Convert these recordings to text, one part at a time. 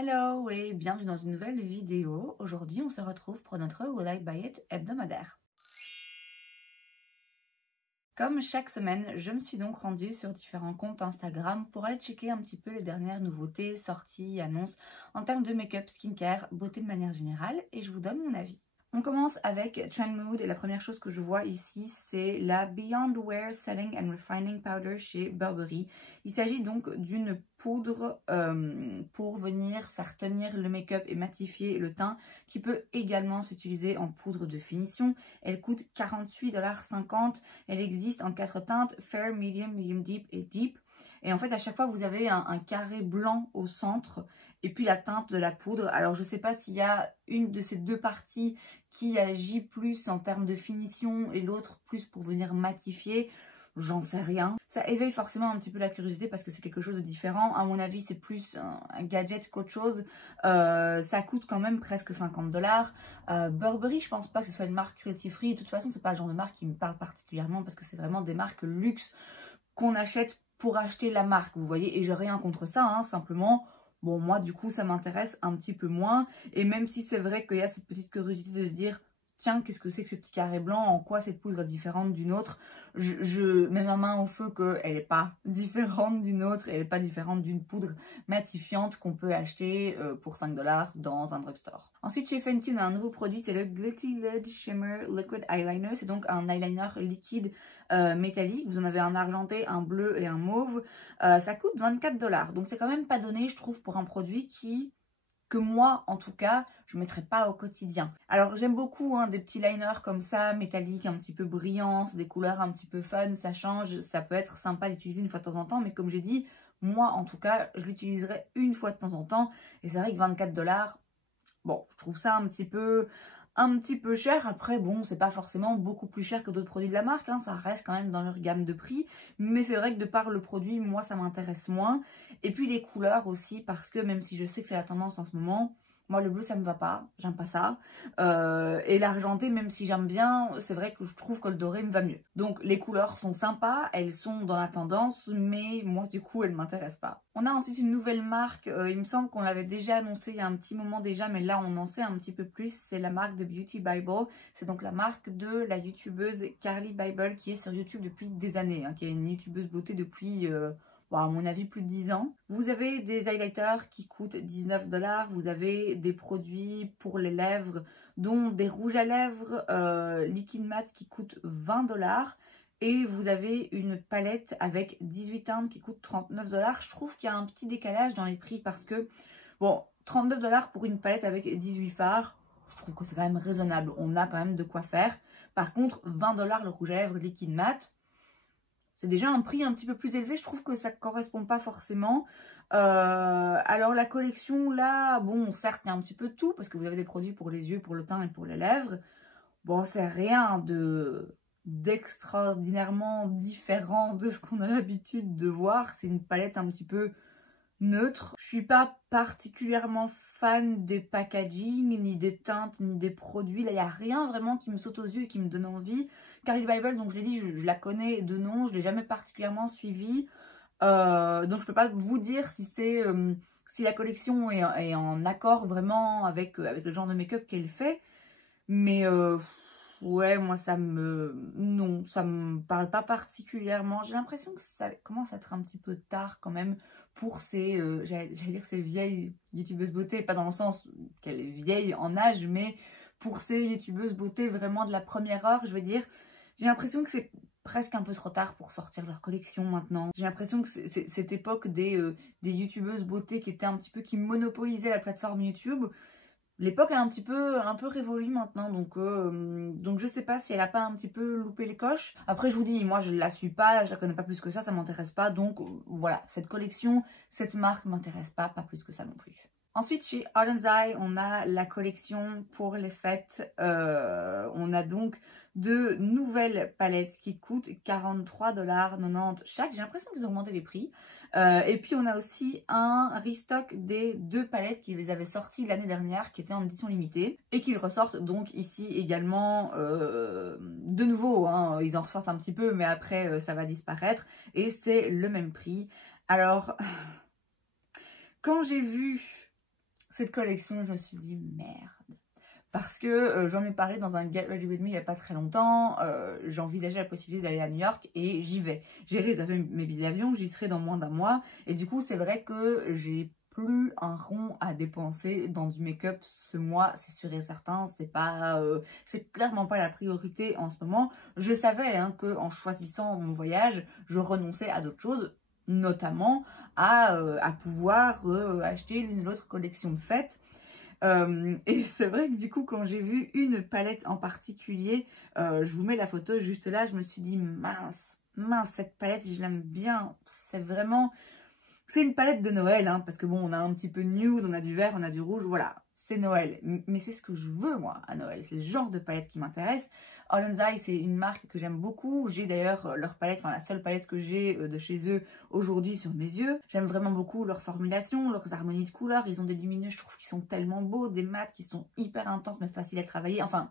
Hello et bienvenue dans une nouvelle vidéo. Aujourd'hui, on se retrouve pour notre Will I Buy It hebdomadaire. Comme chaque semaine, je me suis donc rendue sur différents comptes Instagram pour aller checker un petit peu les dernières nouveautés, sorties, annonces en termes de make-up, skincare, beauté de manière générale et je vous donne mon avis. On commence avec Trend Mood et la première chose que je vois ici c'est la Beyond Wear Setting and Refining Powder chez Burberry. Il s'agit donc d'une poudre pour venir faire tenir le make-up et matifier le teint qui peut également s'utiliser en poudre de finition. Elle coûte 48,50 $. Elle existe en 4 teintes, Fair, Medium, Medium Deep et Deep. Et en fait, à chaque fois, vous avez un carré blanc au centre et puis la teinte de la poudre. Alors, je ne sais pas s'il y a une de ces deux parties qui agit plus en termes de finition et l'autre plus pour venir matifier. J'en sais rien. Ça éveille forcément un petit peu la curiosité parce que c'est quelque chose de différent. À mon avis, c'est plus un gadget qu'autre chose. Ça coûte quand même presque 50 $. Burberry, je pense pas que ce soit une marque cruelty free. De toute façon, c'est pas le genre de marque qui me parle particulièrement parce que c'est vraiment des marques luxe qu'on achète pour acheter la marque, vous voyez. Et j'ai rien contre ça, hein, simplement... Bon, moi, du coup, ça m'intéresse un petit peu moins. Et même si c'est vrai qu'il y a cette petite curiosité de se dire, tiens, qu'est-ce que c'est que ce petit carré blanc? En quoi cette poudre est différente d'une autre? Je mets ma main au feu qu'elle n'est pas différente d'une autre. Elle n'est pas différente d'une poudre matifiante qu'on peut acheter pour 5 $ dans un drugstore. Ensuite, chez Fenty, on a un nouveau produit, c'est le Glitty Lid Shimmer Liquid Eyeliner. C'est donc un eyeliner liquide métallique. Vous en avez un argenté, un bleu et un mauve. Ça coûte 24 $. Donc, c'est quand même pas donné, je trouve, pour un produit que moi, en tout cas, je ne mettrais pas au quotidien. Alors, j'aime beaucoup des petits liners comme ça, métalliques, un petit peu brillants, des couleurs un petit peu fun, ça change, ça peut être sympa d'utiliser une fois de temps en temps, mais comme j'ai dit, moi, en tout cas, je l'utiliserai une fois de temps en temps, et c'est vrai que 24 $, bon, je trouve ça un petit peu cher. Après, bon, c'est pas forcément beaucoup plus cher que d'autres produits de la marque, hein, ça reste quand même dans leur gamme de prix, mais c'est vrai que de par le produit, moi, ça m'intéresse moins. Et puis les couleurs aussi, parce que même si je sais que c'est la tendance en ce moment, moi, le bleu, ça me va pas, j'aime pas ça. Et l'argenté, même si j'aime bien, c'est vrai que je trouve que le doré me va mieux. Donc, les couleurs sont sympas, elles sont dans la tendance, mais moi, du coup, elles m'intéressent pas. On a ensuite une nouvelle marque, il me semble qu'on l'avait déjà annoncé il y a un petit moment déjà, mais là, on en sait un petit peu plus. C'est la marque de Beauty Bible. C'est donc la marque de la youtubeuse Carly Bible, qui est sur YouTube depuis des années, hein, qui est une youtubeuse beauté depuis... bon, à mon avis, plus de 10 ans. Vous avez des highlighters qui coûtent 19 $. Vous avez des produits pour les lèvres, dont des rouges à lèvres liquide mat qui coûtent 20 $. Et vous avez une palette avec 18 teintes qui coûte 39 $. Je trouve qu'il y a un petit décalage dans les prix parce que, bon, 39 $ pour une palette avec 18 fards, je trouve que c'est quand même raisonnable. On a quand même de quoi faire. Par contre, 20 $ le rouge à lèvres liquide mat, c'est déjà un prix un petit peu plus élevé. Je trouve que ça ne correspond pas forcément. Alors la collection là, bon, certes, il y a un petit peu de tout parce que vous avez des produits pour les yeux, pour le teint et pour les lèvres. Bon, c'est rien d'extraordinairement différent de ce qu'on a l'habitude de voir. C'est une palette un petit peu neutre. Je suis pas particulièrement fan des packaging, ni des teintes, ni des produits. Là, il n'y a rien vraiment qui me saute aux yeux et qui me donne envie. Carly Bible, donc je l'ai dit, je la connais de nom, je ne l'ai jamais particulièrement suivie. Donc je peux pas vous dire si c'est si la collection est en accord vraiment avec le genre de make-up qu'elle fait. Mais ouais, moi non, ça me parle pas particulièrement. J'ai l'impression que ça commence à être un petit peu tard quand même pour ces, j'allais dire ces vieilles youtubeuses beauté, pas dans le sens qu'elle est vieille en âge, mais pour ces youtubeuses beauté vraiment de la première heure, je veux dire, j'ai l'impression que c'est presque un peu trop tard pour sortir leur collection maintenant. J'ai l'impression que c'est cette époque des youtubeuses beauté qui étaient un petit peu, qui monopolisaient la plateforme YouTube. L'époque est un peu révolue maintenant, donc je sais pas si elle a pas un petit peu loupé les coches. Après je vous dis, moi je la suis pas, je la connais pas plus que ça m'intéresse pas, donc voilà, cette collection, cette marque m'intéresse pas plus que ça non plus. Ensuite chez Art Eye, on a la collection pour les fêtes, on a donc de nouvelles palettes qui coûtent 43,90 $ chaque. J'ai l'impression qu'ils ont augmenté les prix. Et puis on a aussi un restock des 2 palettes qu'ils avaient sorties l'année dernière, qui étaient en édition limitée, et qu'ils ressortent donc ici également de nouveau, hein. Ils en ressortent un petit peu, mais après ça va disparaître, et c'est le même prix. Alors, quand j'ai vu cette collection, je me suis dit merde. Parce que j'en ai parlé dans un Get Ready With Me il n'y a pas très longtemps, j'envisageais la possibilité d'aller à New York et j'y vais. J'ai réservé mes billets d'avion, j'y serai dans moins d'un mois. Et du coup, c'est vrai que j'ai plus un rond à dépenser dans du make-up ce mois, c'est sûr et certain. C'est clairement pas la priorité en ce moment. Je savais hein, qu'en choisissant mon voyage, je renonçais à d'autres choses, notamment à pouvoir acheter l'une ou l'autre collection de fêtes. Et c'est vrai que du coup quand j'ai vu une palette en particulier, je vous mets la photo juste là, je me suis dit mince cette palette je l'aime bien, c'est une palette de Noël hein, parce que bon on a un petit peu de nude, on a du vert, on a du rouge, voilà, c'est Noël, mais c'est ce que je veux moi à Noël, c'est le genre de palette qui m'intéresse. Ollens Eye c'est une marque que j'aime beaucoup, j'ai d'ailleurs leur palette, enfin la seule palette que j'ai de chez eux aujourd'hui sur mes yeux. J'aime vraiment beaucoup leur formulation, leurs harmonies de couleurs, ils ont des lumineux, je trouve qu'ils sont tellement beaux, des mats qui sont hyper intenses mais faciles à travailler, enfin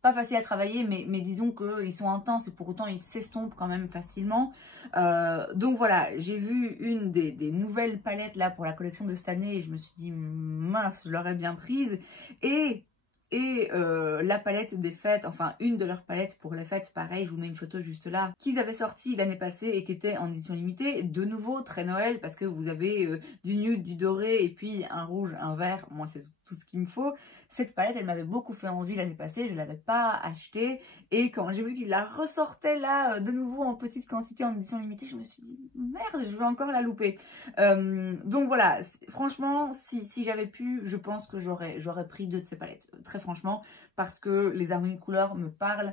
pas facile à travailler, mais disons qu'ils sont intenses et pour autant ils s'estompent quand même facilement. Donc voilà, j'ai vu une des nouvelles palettes là pour la collection de cette année et je me suis dit mince, je l'aurais bien prise. Et la palette des fêtes, enfin une de leurs palettes pour les fêtes, pareil, je vous mets une photo juste là, qu'ils avaient sorti l'année passée et qui était en édition limitée. De nouveau, très Noël, parce que vous avez du nude, du doré et puis un rouge, un vert. Moi, c'est tout ce qu'il me faut. Cette palette, elle m'avait beaucoup fait envie l'année passée, je ne l'avais pas achetée. Et quand j'ai vu qu'ils la ressortaient là, de nouveau en petite quantité en édition limitée, je me suis dit, merde, je vais encore la louper. Donc voilà, franchement, si j'avais pu, je pense que j'aurais pris 2 de ces palettes. Très franchement, parce que les harmonies de couleurs me parlent.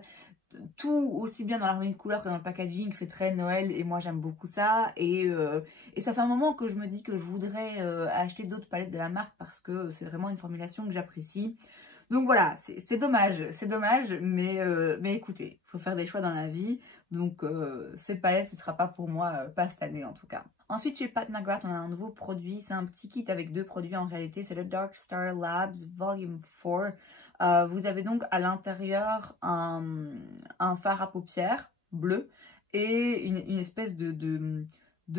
Tout aussi bien dans l'harmonie de couleurs que dans le packaging fait très Noël et moi j'aime beaucoup ça et ça fait un moment que je me dis que je voudrais acheter d'autres palettes de la marque parce que c'est vraiment une formulation que j'apprécie. Donc voilà, c'est dommage, mais écoutez, il faut faire des choix dans la vie, donc ces palettes ce sera pas pour moi, pas cette année en tout cas. Ensuite chez Pat McGrath on a un nouveau produit, c'est un petit kit avec 2 produits en réalité, c'est le Dark Star Labs Volume 4. Vous avez donc à l'intérieur un fard à paupières bleu et une espèce de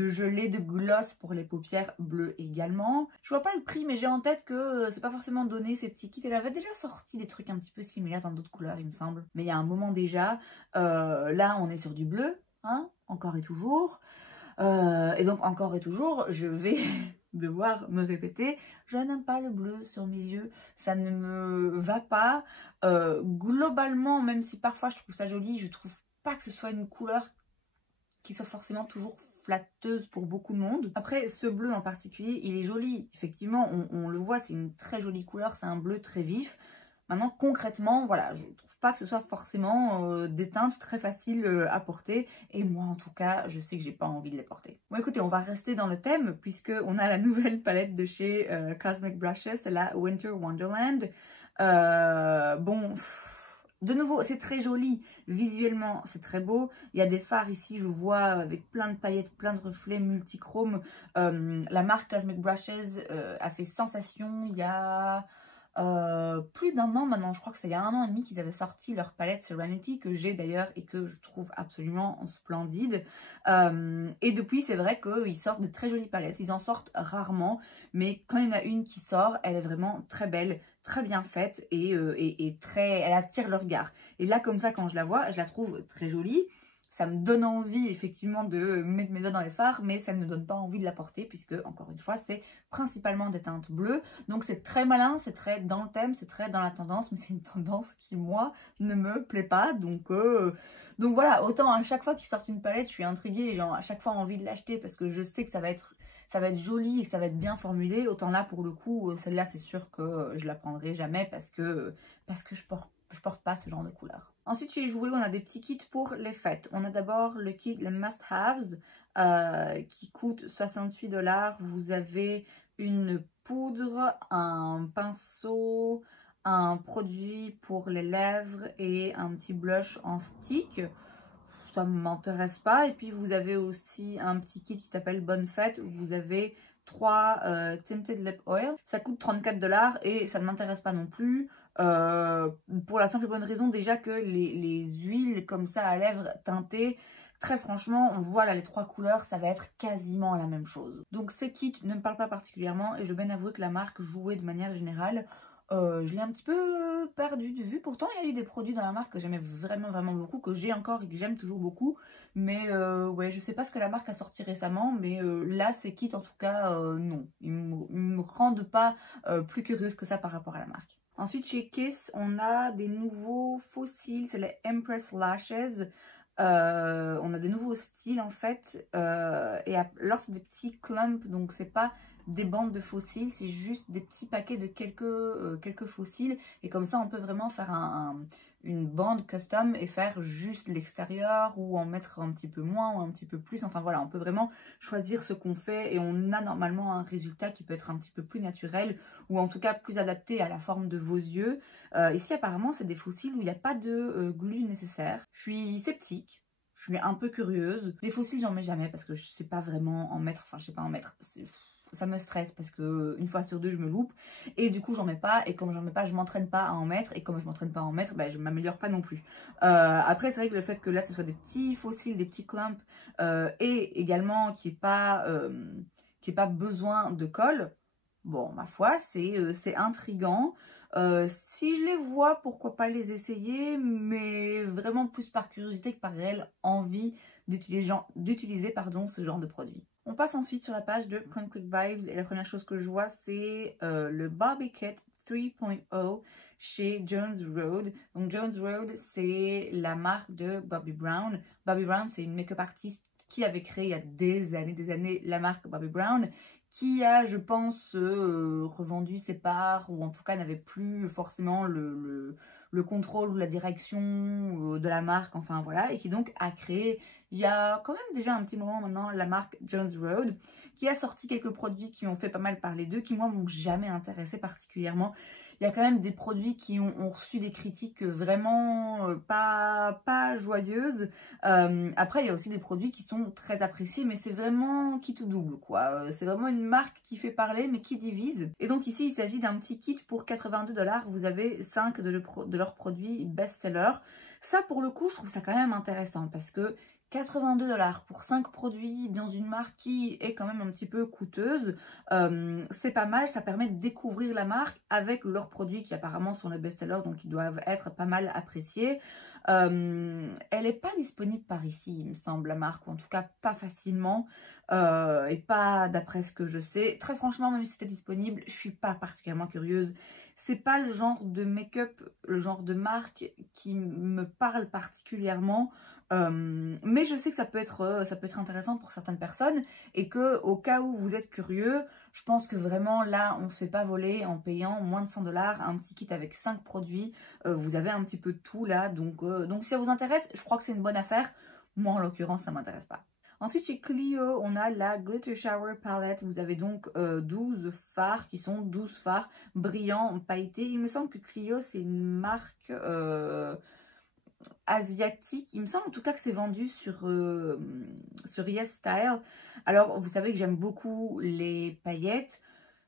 gelée de gloss pour les paupières bleues également. Je vois pas le prix mais j'ai en tête que c'est pas forcément donné ces petits kits. Elle avait déjà sorti des trucs un petit peu similaires dans d'autres couleurs il me semble. Mais il y a un moment déjà, là on est sur du bleu, hein, encore et toujours. Et donc encore et toujours, je vais devoir me répéter, je n'aime pas le bleu sur mes yeux, ça ne me va pas. Globalement, même si parfois je trouve ça joli, je trouve pas que ce soit une couleur qui soit forcément toujours flatteuse pour beaucoup de monde. Après, ce bleu en particulier, il est joli. Effectivement, on le voit, c'est une très jolie couleur, c'est un bleu très vif. Maintenant, concrètement, voilà, je trouve pas que ce soit forcément des teintes très faciles à porter. Et moi, en tout cas, je sais que j'ai pas envie de les porter. Bon, écoutez, on va rester dans le thème puisque on a la nouvelle palette de chez Cosmic Brushes, c'est la Winter Wonderland. Bon, de nouveau, c'est très joli. Visuellement, c'est très beau. Il y a des fards ici, je vois, avec plein de paillettes, plein de reflets multichromes. La marque Cosmic Brushes a fait sensation il y a... plus d'un an maintenant, je crois que c'est il y a 1 an et demi qu'ils avaient sorti leur palette Serenity que j'ai d'ailleurs et que je trouve absolument splendide. Et depuis c'est vrai qu'ils sortent de très jolies palettes, ils en sortent rarement, mais quand il y en a une qui sort, elle est vraiment très belle, très bien faite et elle attire le regard. Et là comme ça quand je la vois, je la trouve très jolie. Ça me donne envie effectivement de mettre mes doigts dans les fards, mais ça ne me donne pas envie de la porter puisque, encore une fois, c'est principalement des teintes bleues. Donc c'est très malin, c'est très dans le thème, c'est très dans la tendance, mais c'est une tendance qui, moi, ne me plaît pas. Donc voilà, autant à chaque fois qu'ils sortent une palette, je suis intriguée, j'ai à chaque fois envie de l'acheter parce que je sais que ça va être joli et que ça va être bien formulé. Autant là, pour le coup, celle-là, c'est sûr que je la prendrai jamais parce que je porte pas ce genre de couleur. Ensuite, chez Jouer, on a des petits kits pour les fêtes. On a d'abord le kit, les must-haves, qui coûte 68 $. Vous avez une poudre, un pinceau, un produit pour les lèvres et un petit blush en stick. Ça ne m'intéresse pas. Et puis, vous avez aussi un petit kit qui s'appelle Bonne Fête, où vous avez 3 Tinted Lip Oil. Ça coûte 34 $ et ça ne m'intéresse pas non plus. Pour la simple et bonne raison déjà que les huiles comme ça à lèvres teintées, Très franchement, on voit là les 3 couleurs, ça va être quasiment la même chose. Donc ces kits ne me parlent pas particulièrement et je vais bien avouer que la marque Jouer de manière générale, je l'ai un petit peu perdu de vue. Pourtant, il y a eu des produits dans la marque que j'aimais vraiment beaucoup, que j'ai encore et que j'aime toujours beaucoup. Mais ouais, je sais pas ce que la marque a sorti récemment, mais là, ces kits, en tout cas, non. Ils me rendent pas plus curieuse que ça par rapport à la marque. Ensuite, chez Kiss, on a des nouveaux fossiles, c'est les Empress Lashes. On a des nouveaux styles en fait. Et alors, c'est des petits clumps, donc c'est pas des bandes de fossiles, c'est juste des petits paquets de quelques fossiles. Et comme ça, on peut vraiment faire une bande custom et faire juste l'extérieur ou en mettre un petit peu moins ou un petit peu plus. Enfin voilà, on peut vraiment choisir ce qu'on fait et on a normalement un résultat qui peut être un petit peu plus naturel ou en tout cas plus adapté à la forme de vos yeux. Ici apparemment c'est des fossiles où il n'y a pas de glu nécessaire. Je suis sceptique. Je suis un peu curieuse. Les fossiles, j'en mets jamais parce que je sais pas vraiment en mettre. Enfin, je sais pas en mettre. Ça me stresse parce que une fois sur deux, je me loupe. Et du coup, j'en mets pas. Et comme j'en mets pas, je m'entraîne pas à en mettre. Et comme je m'entraîne pas à en mettre, bah, je m'améliore pas non plus. Après, c'est vrai que le fait que là, ce soit des petits fossiles, des petits clumps, et également qu'il n'y ait pas besoin de colle, bon, ma foi, c'est intriguant. Si je les vois, pourquoi pas les essayer, mais vraiment plus par curiosité que par réelle envie d'utiliser ce genre de produit. On passe ensuite sur la page de Point Click Vibes et la première chose que je vois c'est le Barbie Kit 3.0 chez Jones Road. Donc Jones Road c'est la marque de Bobbi Brown. Bobbi Brown c'est une make-up artiste qui avait créé il y a des années la marque Bobbi Brown, qui a, je pense, revendu ses parts, ou en tout cas n'avait plus forcément le contrôle ou la direction de la marque, enfin voilà, et qui donc a créé, il y a quand même déjà un petit moment maintenant, la marque Jones Road, qui a sorti quelques produits qui ont fait pas mal parler d'eux, qui moi m'ont jamais intéressé particulièrement. Il y a quand même des produits qui ont reçu des critiques vraiment pas joyeuses. Après, il y a aussi des produits qui sont très appréciés, mais c'est vraiment qui tout double, quoi. C'est vraiment une marque qui fait parler, mais qui divise. Et donc ici, il s'agit d'un petit kit pour 82 $. Vous avez 5 de leurs produits best-sellers. Ça, pour le coup, je trouve ça quand même intéressant parce que 82 $ pour 5 produits dans une marque qui est quand même un petit peu coûteuse, c'est pas mal, ça permet de découvrir la marque avec leurs produits qui apparemment sont les best-sellers, donc ils doivent être pas mal appréciés. Elle n'est pas disponible par ici, il me semble, la marque, ou en tout cas pas facilement, et pas d'après ce que je sais. Très franchement, même si c'était disponible, je suis pas particulièrement curieuse. C'est pas le genre de make-up, le genre de marque qui me parle particulièrement. Mais je sais que ça peut être intéressant pour certaines personnes et que au cas où vous êtes curieux, je pense que vraiment là on se fait pas voler en payant moins de 100 $, un petit kit avec 5 produits, vous avez un petit peu de tout là, donc si ça vous intéresse, je crois que c'est une bonne affaire. Moi en l'occurrence ça m'intéresse pas. Ensuite chez Clio, on a la Glitter Shower Palette. Vous avez donc 12 fards qui sont 12 fards brillants, pailletés. Il me semble que Clio c'est une marque asiatique. Il me semble en tout cas que c'est vendu sur Yes Style. Alors vous savez que j'aime beaucoup les paillettes.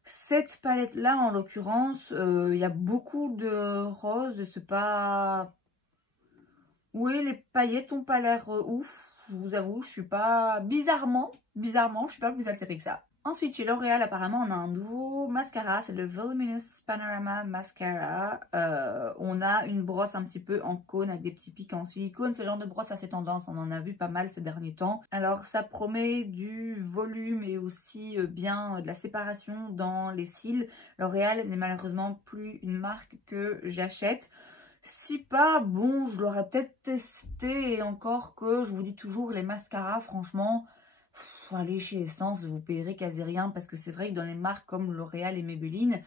Cette palette là en l'occurrence, il y a beaucoup de roses. C'est pas... Oui, les paillettes ont pas l'air ouf. Je vous avoue, je suis pas... Bizarrement, je suis pas plus attirée que ça. Ensuite, chez L'Oréal, apparemment, on a un nouveau mascara. C'est le Voluminous Panorama Mascara. On a une brosse un petit peu en cône avec des petits pics en silicone. Ce genre de brosse a ses tendances. On en a vu pas mal ces derniers temps. Alors, ça promet du volume et aussi bien de la séparation dans les cils. L'Oréal n'est malheureusement plus une marque que j'achète. Si pas, bon, je l'aurais peut-être testé, et encore que je vous dis toujours, les mascaras, franchement, faut aller chez Essence, vous payerez quasi rien, parce que c'est vrai que dans les marques comme L'Oréal et Maybelline,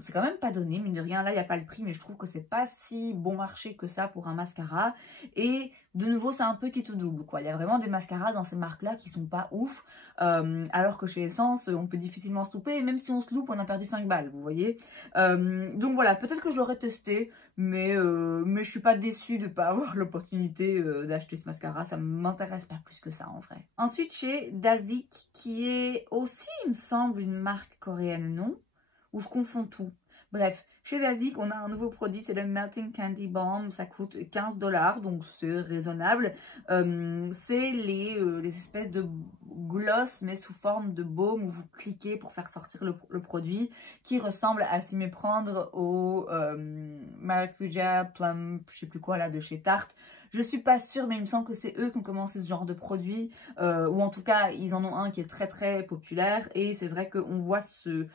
c'est quand même pas donné, mine de rien, là il n'y a pas le prix, mais je trouve que c'est pas si bon marché que ça pour un mascara, et de nouveau c'est un peu qui tout double, quoi. Il y a vraiment des mascaras dans ces marques-là qui sont pas ouf, alors que chez Essence, on peut difficilement se louper, et même si on se loupe, on a perdu 5 balles, vous voyez. Donc voilà, peut-être que je l'aurais testé, mais je suis pas déçue de ne pas avoir l'opportunité d'acheter ce mascara. Ça m'intéresse pas plus que ça en vrai. Ensuite chez Dazik, qui est aussi, il me semble, une marque coréenne, non? Ou je confonds tout. Bref, chez Lazik, on a un nouveau produit, c'est le Melting Candy Balm, ça coûte 15 $, donc c'est raisonnable. C'est les espèces de gloss, mais sous forme de baume, où vous cliquez pour faire sortir le produit, qui ressemble à s'y méprendre au Maracuja Plum, je sais plus quoi là, de chez Tarte. Je suis pas sûre, mais il me semble que c'est eux qui ont commencé ce genre de produit, ou en tout cas, ils en ont un qui est très très populaire, et c'est vrai qu'on voit ce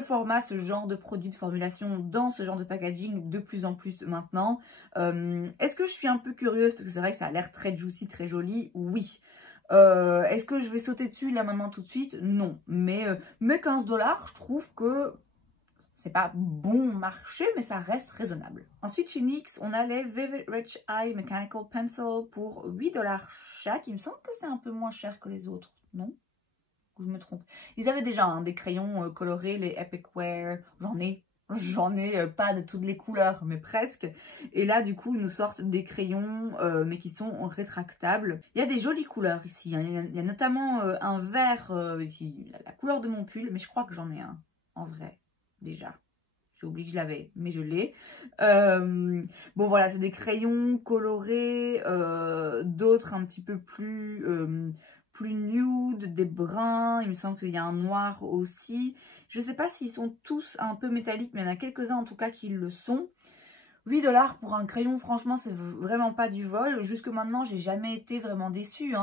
format, ce genre de produit de formulation dans ce genre de packaging de plus en plus maintenant. Est-ce que je suis un peu curieuse, parce que c'est vrai que ça a l'air très juicy, très joli? Oui. Est-ce que je vais sauter dessus là maintenant tout de suite? Non. Mais 15 $, je trouve que c'est pas bon marché, mais ça reste raisonnable. Ensuite, chez NYX, on a les Vivid Rich Eye Mechanical Pencil pour 8 $ chaque. Il me semble que c'est un peu moins cher que les autres, non? Ou je me trompe? Ils avaient déjà des crayons colorés, les Epic Wear. J'en ai pas de toutes les couleurs, mais presque. Et là, du coup, ils nous sortent des crayons, mais qui sont rétractables. Il y a des jolies couleurs ici, hein. Il y a notamment un vert, ici, la couleur de mon pull, mais je crois que j'en ai un, en vrai. Déjà, j'ai oublié que je l'avais, mais je l'ai. Bon voilà, c'est des crayons colorés, d'autres un petit peu plus nude, des bruns. Il me semble qu'il y a un noir aussi. Je ne sais pas s'ils sont tous un peu métalliques, mais il y en a quelques-uns en tout cas qui le sont. 8 $ pour un crayon, franchement, c'est vraiment pas du vol. Jusque maintenant, j'ai jamais été vraiment déçue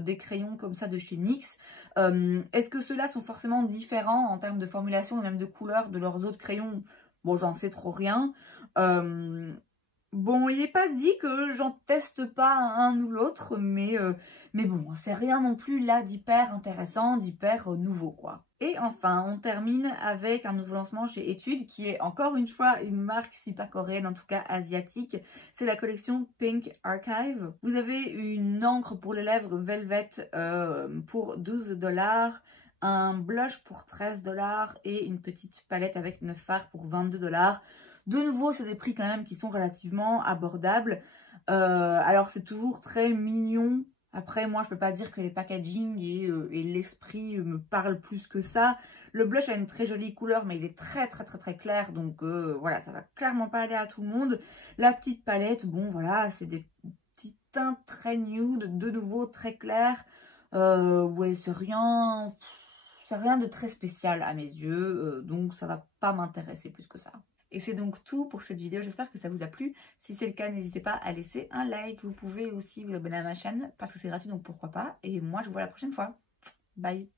des crayons comme ça de chez NYX. Est-ce que ceux-là sont forcément différents en termes de formulation et même de couleur de leurs autres crayons? Bon, j'en sais trop rien. Bon, il n'est pas dit que j'en teste pas un ou l'autre, mais bon, c'est rien non plus là d'hyper intéressant, d'hyper nouveau, quoi. Et enfin, on termine avec un nouveau lancement chez Etude, qui est encore une fois une marque, si pas coréenne, en tout cas asiatique. C'est la collection Pink Archive. Vous avez une encre pour les lèvres Velvet pour 12 $, un blush pour 13 $ et une petite palette avec 9 fards pour 22 $. De nouveau, c'est des prix quand même qui sont relativement abordables. Alors, c'est toujours très mignon. Après, moi, je peux pas dire que les packaging et l'esprit me parlent plus que ça. Le blush a une très jolie couleur, mais il est très clair. Donc, voilà, ça va clairement pas aller à tout le monde. La petite palette, bon, voilà, c'est des petits teints très nude, de nouveau très clairs. Ouais, c'est rien de très spécial à mes yeux. Donc, ça va pas m'intéresser plus que ça. Et c'est donc tout pour cette vidéo, j'espère que ça vous a plu. Si c'est le cas, n'hésitez pas à laisser un like. Vous pouvez aussi vous abonner à ma chaîne parce que c'est gratuit, donc pourquoi pas. Et moi, je vous vois la prochaine fois. Bye!